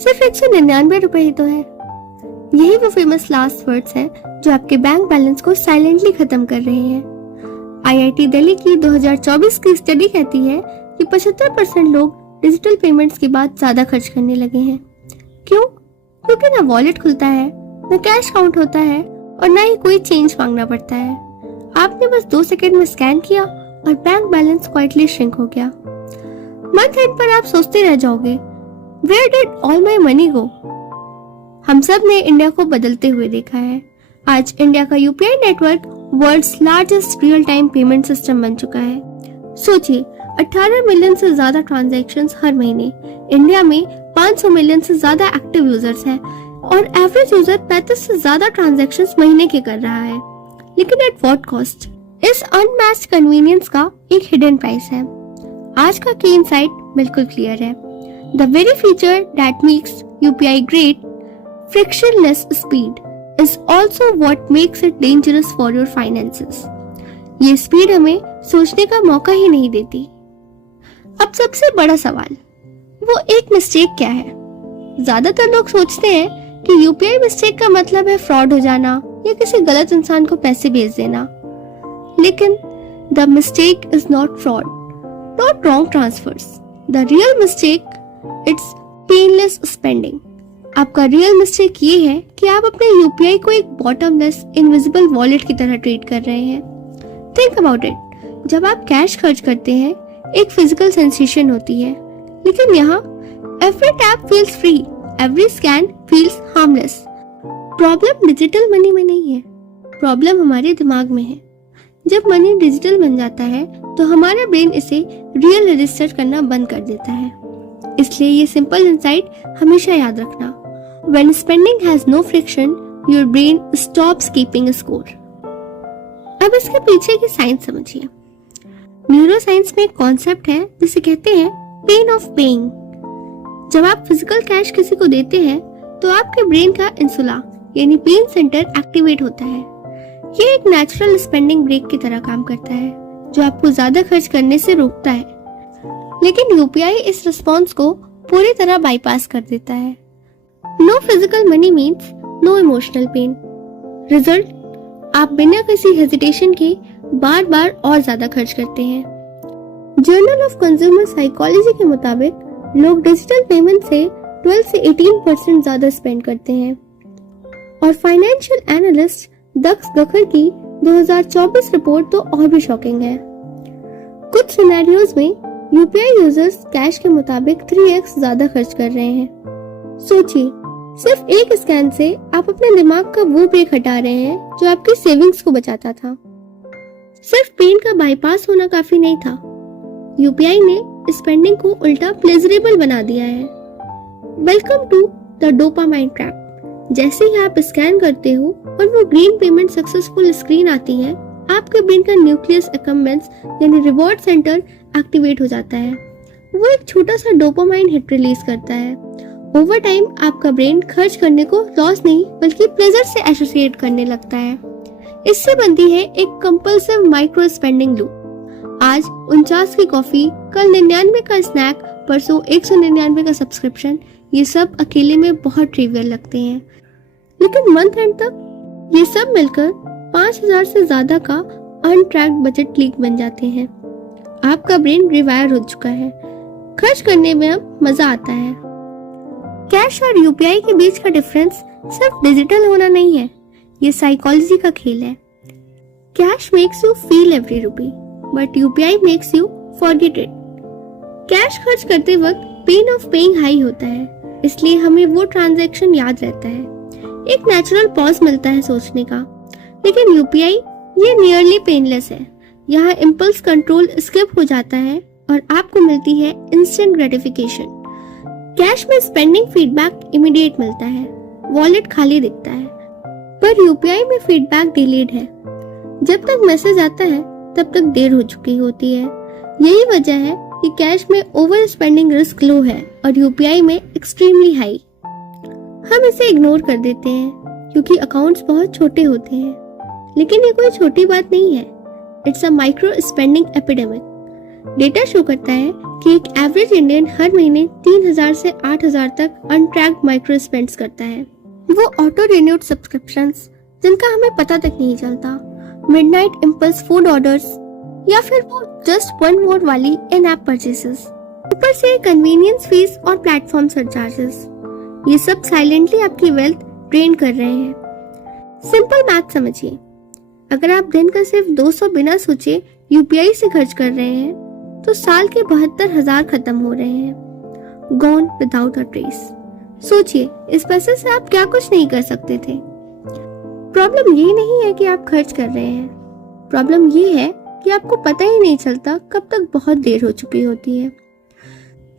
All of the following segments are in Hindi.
सिर्फ 199 रुपए ही तो है। यही वो फेमस लास्ट वर्ड्स हैं जो आपके बैंक बैलेंस को साइलेंटली खत्म कर रहे हैं। IIT दिल्ली की 2024 की स्टडी कहती है कि 75% लोग डिजिटल पेमेंट्स के बाद ज्यादा खर्च करने लगे हैं। क्यों? क्योंकि ना वॉलेट खुलता है, ना कैश काउंट होता है और ना ही कोई चेंज मांगना पड़ता है। आपने बस 2 सेकंड में स्कैन किया और बैंक बैलेंस क्वाइटली श्रिंक हो गया। मंथ एंड पर आप सोचते रह जाओगे, where did all my money go? हम सब ने इंडिया को बदलते हुए देखा है। आज इंडिया का UPI network world's largest real time payment system बन चुका है। सोचिए, 18 मिलियन से ज्यादा ट्रांजैक्शंस हर महीने। इंडिया में 500 मिलियन से ज्यादा एक्टिव यूजर्स हैं और एवरेज यूजर 35 से ज्यादा ट्रांजैक्शंस महीने के कर रहा है। लेकिन एट व्हाट कॉस्ट? इस अनमैच्ड कन्वीनियंस का एक हिडन प्राइस है। आज का की इनसाइट बिल्कुल क्लियर है। The very feature that makes UPI great, frictionless speed, is also what makes it dangerous for your finances. ये स्पीड हमें सोचने का मौका ही नहीं देती। अब सबसे बड़ा सवाल, वो एक मिस्टेक क्या है? ज्यादातर लोग सोचते हैं कि UPI मिस्टेक का मतलब है फ्रॉड हो जाना या किसी गलत इंसान को पैसे भेज देना। लेकिन the mistake is not fraud, not wrong transfers. The real mistake it's painless spending. आपका रियल मिस्टेक ये है कि आप अपने UPI को एक बॉटमलेस इनविजिबल वॉलेट की तरह ट्रीट कर रहे हैं। थिंक अबाउट इट, जब आप कैश खर्च करते हैं एक फिजिकल सेंसेशन होती है, लेकिन यहाँ every tap feels free, every scan feels harmless. Problem digital money में नहीं है, प्रॉब्लम हमारे दिमाग में है। जब मनी डिजिटल बन जाता है तो हमारा ब्रेन इसे रियल रजिस्टर करना बंद कर देता है। इसलिए ये सिंपल इनसाइट हमेशा याद रखना, when spending has no friction, your brain stops keeping a score. अब इसके पीछे की साइंस समझिए। न्यूरोसाइंस में एक कॉन्सेप्ट है जिसे कहते हैं पेन ऑफ पेइंग। जब आप फिजिकल कैश किसी को देते हैं तो आपके ब्रेन का इंसुला यानी पेन सेंटर एक्टिवेट होता है। ये एक नेचुरल स्पेंडिंग ब्रेक की तरह काम करता है जो आपको ज्यादा खर्च करने से रोकता है। लेकिन UPI इस रिस्पॉन्स को पूरी तरह बाईपास कर देता है। No physical money means no emotional pain. Result, आप बिना किसी हेजिटेशन के बार बार और ज्यादा खर्च करते हैं। जर्नल ऑफ कंज्यूमर साइकोलॉजी के मुताबिक लोग डिजिटल पेमेंट से 12 से 18% ज्यादा स्पेंड करते हैं। और फाइनेंशियल एनालिस्ट दक्ष गखर की 2024 रिपोर्ट तो और भी शॉकिंग है। कुछ सिनेरियोज में UPI यूजर्स कैश के मुताबिक 3x ज्यादा खर्च कर रहे हैं। सोचिए, सिर्फ एक स्कैन से आप अपने दिमाग का वो ब्रेक हटा रहे हैं जो आपकी सेविंग्स को बचाता था। सिर्फ पेन का बाईपास होना काफी नहीं था, UPI ने स्पेंडिंग को उल्टा प्लेजरेबल बना दिया है। Welcome to the dopamine trap. जैसे ही आप स्कैन करते हो और वो ग्रीन पेमेंट सक्सेसफुल स्क्रीन आती है, आपके ब्रेन का न्यूक्लियस एकम्बेंस यानी रिवॉर्ड सेंटर एक्टिवेट हो जाता है। वो एक छोटा सा डोपामाइन हिट रिलीज करता है। ओवर टाइम आपका ब्रेन खर्च करने को लॉस नहीं बल्कि प्लेजर से एसोसिएट करने लगता है। इससे बनती है एक कंपल्सिव माइक्रो स्पेंडिंग लूप। आज 49 की कॉफी, कल 99 का स्नैक, परसों 199 का सब्सक्रिप्शन, ये सब अकेले में बहुत ट्रिवियल लगते हैं, लेकिन मंथ एंड तक ये सब मिलकर 5000 से ज्यादा का अनट्रैक्ड बजट लीक बन जाते हैं। आपका ब्रेन रिवायर हो चुका है, खर्च करने में अब मजा आता है। कैश और UPI के बीच का डिफरेंस सिर्फ डिजिटल होना नहीं है, ये साइकोलॉजी का खेल है। Cash makes you feel every rupee, but UPI makes you forget it. Cash खर्च करते वक्त पेन ऑफ पेइंग हाई होता है, इसलिए हमें वो ट्रांजैक्शन याद रहता है। एक नेचुरल पॉज मिलता है सोचने का। लेकिन UPI ये नियरली पेनलेस है। यहाँ इम्पल्स कंट्रोल स्किप हो जाता है और आपको मिलती है इंस्टेंट ग्रेटिफिकेशन। कैश में स्पेंडिंग फीडबैक इमीडिएट मिलता है, वॉलेट खाली दिखता है, पर UPI में फीडबैक डिलेड है। जब तक मैसेज आता है तब तक देर हो चुकी होती है। यही वजह है कि कैश में ओवर स्पेंडिंग रिस्क लो है और UPI में एक्सट्रीमली हाई। हम इसे इग्नोर कर देते हैं क्योंकि अकाउंट्स बहुत छोटे होते हैं, लेकिन ये कोई छोटी बात नहीं है। It's a micro spending epidemic. Data show करता है कि एक एवरेज इंडियन हर महीने 3,000 से 8,000 तक अनट्रैक्ड माइक्रो स्पेंड्स करता है। वो ऑटो रिन्यूड सब्सक्रिप्शंस जिनका हमें पता तक नहीं चलता, मिडनाइट इम्पल्स फूड ऑर्डर्स या फिर वो जस्ट वन मोर वाली इन ऐप परचेसेस, ऊपर से कन्वीनियंस फीस और प्लेटफॉर्म सरचार्जेस, ये सब साइलेंटली आपकी वेल्थ ड्रेन कर रहे हैं। सिंपल मैथ समझिए, अगर आप दिन का सिर्फ 200 बिना सोचे यूपीआई से खर्च कर रहे हैं तो साल के 72,000 खत्म हो रहे हैं, गॉन विदाउट अ ट्रेस। सोचिए, इस पैसे से आप क्या कुछ नहीं कर सकते थे। प्रॉब्लम ये नहीं है कि आप खर्च कर रहे हैं, प्रॉब्लम ये है कि आपको पता ही नहीं चलता कब तक बहुत देर हो चुकी होती है।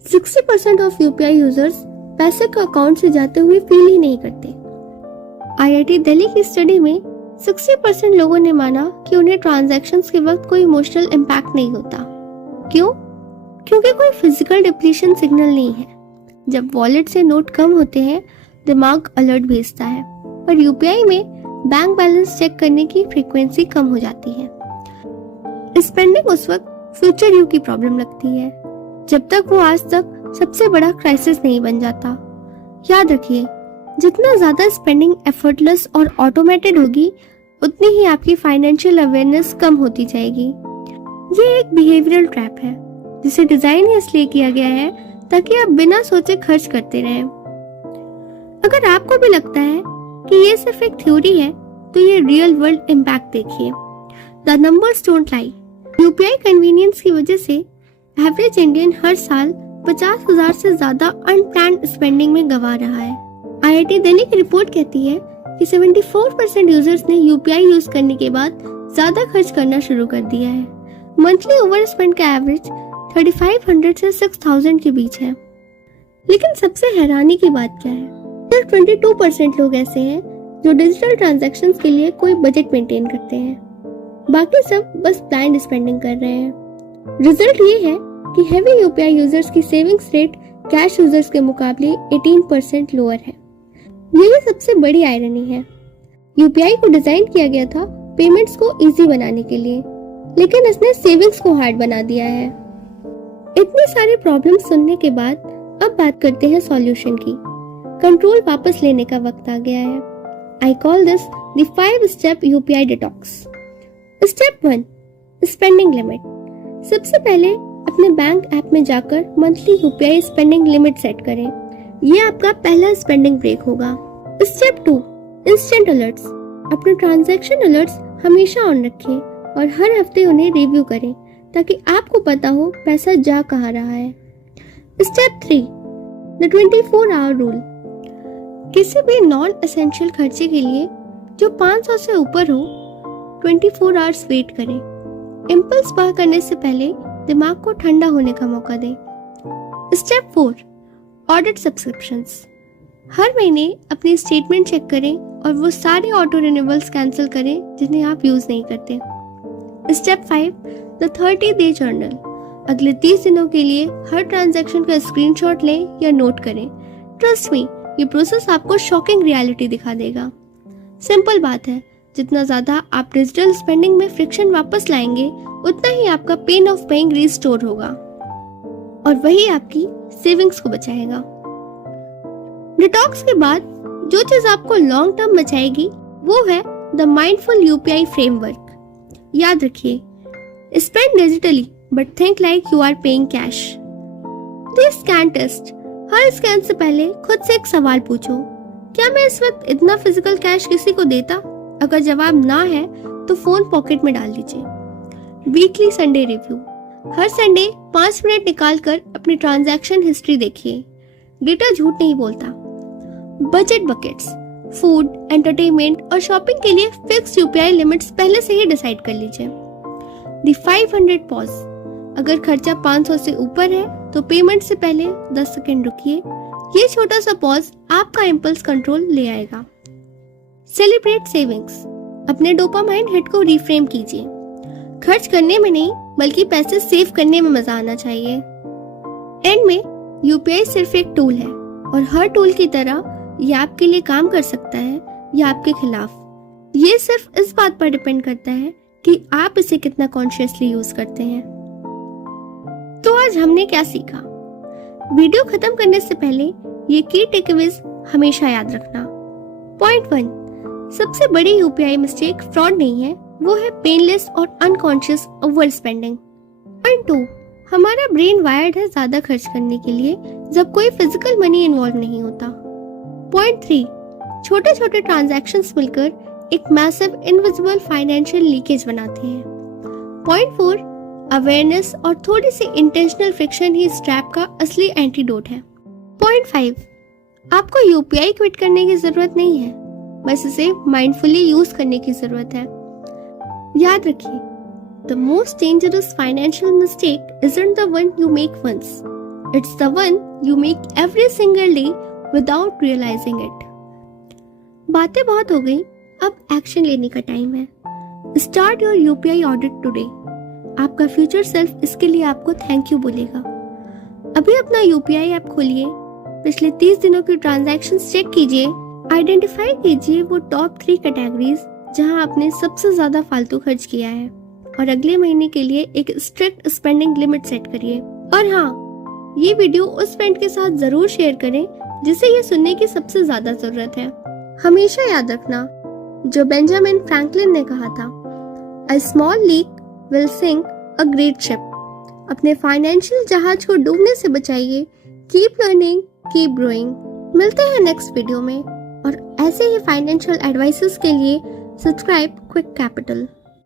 60% ऑफ यूपीआई यूजर्स पैसे को अकाउंट से जाते हुए फील ही नहीं करते। आईआईटी दिल्ली की स्टडी में 60% लोगों ने माना कि उन्हें ट्रांजैक्शंस के वक्त कोई इमोशनल इम्पैक्ट नहीं होता। क्यों? क्योंकि कोई फिजिकल डिप्लीशन सिग्नल नहीं है। जब वॉलेट से नोट कम होते हैं, दिमाग अलर्ट भेजता है, पर यूपीआई में बैंक बैलेंस चेक करने की फ्रीक्वेंसी कम हो जाती है। स्पेंडिंग उस वक्त फ्यूचर यू की प्रॉब्लम लगती है, जब तक वो आज तक सबसे बड़ा क्राइसिस नहीं बन जाता। याद रखिए, जितना ज्यादा स्पेंडिंग एफर्टलेस और ऑटोमेटेड होगी, उतनी ही आपकी फाइनेंशियल अवेयरनेस कम होती जाएगी। ये एक बिहेवियरल ट्रैप है जिसे डिजाइन ही इसलिए किया गया है ताकि आप बिना सोचे खर्च करते रहें। अगर आपको भी लगता है कि ये सिर्फ एक थ्योरी है, तो ये रियल वर्ल्ड इम्पैक्ट देखिए। The numbers don't lie. UPI convenience की वजह से एवरेज इंडियन हर साल 50,000 से ज्यादा अनप्लान्ड स्पेंडिंग में गंवा रहा है। आईआईटी दिल्ली की रिपोर्ट कहती है कि 74% यूजर्स ने यूपीआई यूज करने के बाद ज्यादा खर्च करना शुरू कर दिया है। मंथली ओवर स्पेंड का एवरेज 3,500 से 6,000 के बीच है। लेकिन सबसे हैरानी की बात क्या है, सिर्फ 22% लोग ऐसे हैं जो डिजिटल ट्रांजैक्शंस के लिए कोई बजट मेंटेन करते हैं। बाकी सब बस ब्लाइंड स्पेंडिंग कर रहे हैं। रिजल्ट ये है कि हेवी यूपीआई यूजर्स की सेविंग्स रेट कैश यूजर्स के मुकाबले 18% लोअर है। यही सबसे बड़ी आयरनी है। यूपीआई को डिजाइन किया गया था पेमेंट्स को इजी बनाने के लिए, लेकिन इसने सेविंग्स को हार्ड बना दिया है। इतनी सारी प्रॉब्लम्स सुनने के बाद अब बात करते हैं सॉल्यूशन की। कंट्रोल वापस लेने का वक्त आ गया है। I call this the 5 step UPI detox. Step 1, spending limit. सबसे पहले अपने बैंक ऐप में जाकर monthly UPI spending limit set करें। ये आपका पहला स्पेंडिंग ब्रेक होगा। Step 2, instant alerts. अपने ट्रांजैक्शन अलर्ट्स हमेशा ऑन रखें और हर हफ्ते उन्हें रिव्यू करें ताकि आपको पता हो पैसा जा कहाँ रहा है। Step 3, the 24 hour rule. किसी भी नॉन एसेंशियल खर्चे के लिए जो 500 से ऊपर हो, 24 आवर्स वेट करें। इम्पल्स बाय करने से पहले दिमाग को ठंडा होने का मौका दें। Step 4, audit subscriptions. हर महीने अपनी स्टेटमेंट चेक करें और वो सारे ऑटो रिन्यूअल्स कैंसिल करें जिन्हें आप यूज नहीं करते। Step 5, the 30 day journal. अगले 30 दिनों के लिए हर ट्रांजैक्शन का स्क्रीनशॉट लें या नोट करें। ट्रस्ट मी, ये प्रोसेस आपको शॉकिंग रियलिटी दिखा देगा। सिंपल बात है, जितना ज्यादा आप डिजिटल स्पेंडिंग में फ्रिक्शन वापस लाएंगे, उतना ही आपका पेन ऑफ पेइंग रिस्टोर होगा और वही आपकी सेविंग्स को बचाएगा। डिटॉक्स के बाद जो चीज आपको लॉन्ग टर्म बचाएगी वो है द माइंडफुल यूपीआई फ्रेमवर्क। याद रखिए, spend digitally but think like you are paying cash. Scan test. हर स्कैन से पहले खुद से एक सवाल पूछो, क्या मैं इस वक्त इतना फिजिकल कैश किसी को देता? अगर जवाब ना है तो फोन पॉकेट में डाल दीजिए। Weekly Sunday review. हर संडे 5 मिनट निकालकर अपनी ट्रांजैक्शन हिस्ट्री देखिए। डेटा झूठ नहीं बोलता। Budget buckets. फूड, एंटरटेनमेंट और शॉपिंग के लिए फिक्स यूपीआई लिमिट्स पहले से ही डिसाइड कर लीजिए। The 500 pause. अगर खर्चा 500 से ऊपर है तो पेमेंट से पहले 10 सेकंड रुकिए। ये छोटा सा पॉज आपका इम्पल्स कंट्रोल ले आएगा। Celebrate savings. अपने डोपामाइन हिट को रिफ्रेम कीजिए। खर्च करने में नहीं बल्कि पैसे सेव करने में मजा आना चाहिए। एंड में यूपीआई सिर्फ एक टूल है और हर टूल की तरह ये आपके लिए काम कर सकता है या आपके खिलाफ। ये सिर्फ इस बात पर डिपेंड करता है कि आप इसे कितना कॉन्शियसली यूज करते हैं। आज हमने क्या सीखा? वीडियो खत्म करने से पहले ये की टेकअवेज हमेशा याद रखना। पॉइंट 1, सबसे बड़ी यूपीआई मिस्टेक फ्रॉड नहीं है, वो है पेनलेस और अनकॉन्शियस ओवर स्पेंडिंग। पॉइंट 2, हमारा ब्रेन वायर्ड है ज्यादा खर्च करने के लिए जब कोई फिजिकल मनी इन्वॉल्व नहीं होता। पॉइंट 3, छोटे छोटे ट्रांजैक्शंस मिलकर एक मैसिव इनविजिबल फाइनेंशियल लीकेज बनाते हैं। पॉइंट 4, अवेयरनेस और थोड़ी सी इंटेंशनल फ्रिक्शन ही इस ट्रैप का असली एंटीडोट है। पॉइंट 5, आपको यूपीआई क्विट करने की जरूरत नहीं है, बस इसे माइंडफुली यूज करने की जरूरत है। याद रखिए, the most dangerous financial mistake isn't the one you make once. It's the one you make every single day without realizing it. बातें बहुत हो गई, अब एक्शन लेने का टाइम है। Start your UPI audit today. आपका फ्यूचर सेल्फ इसके लिए आपको थैंक यू बोलेगा। अभी अपना UPI ऐप खोलिए, पिछले 30 दिनों की ट्रांजैक्शंस चेक कीजिए, आइडेंटिफाई कीजिए वो टॉप 3 कैटेगरीज जहां आपने सबसे ज्यादा फालतू खर्च किया है और अगले महीने के लिए एक स्ट्रिक्ट स्पेंडिंग लिमिट सेट करिए। और हाँ, ये वीडियो उस फ्रेंड के साथ जरूर शेयर करें जिसे ये सुनने की सबसे ज्यादा जरूरत है। हमेशा याद रखना जो बेंजामिन फ्रैंकलिन ने कहा था, a small leak will sink a great ship. अपने फाइनेंशियल जहाज को डूबने से बचाइए। Keep learning, keep growing. मिलते हैं नेक्स्ट वीडियो में और ऐसे ही फाइनेंशियल एडवाइसेस के लिए सब्सक्राइब क्विक कैपिटल।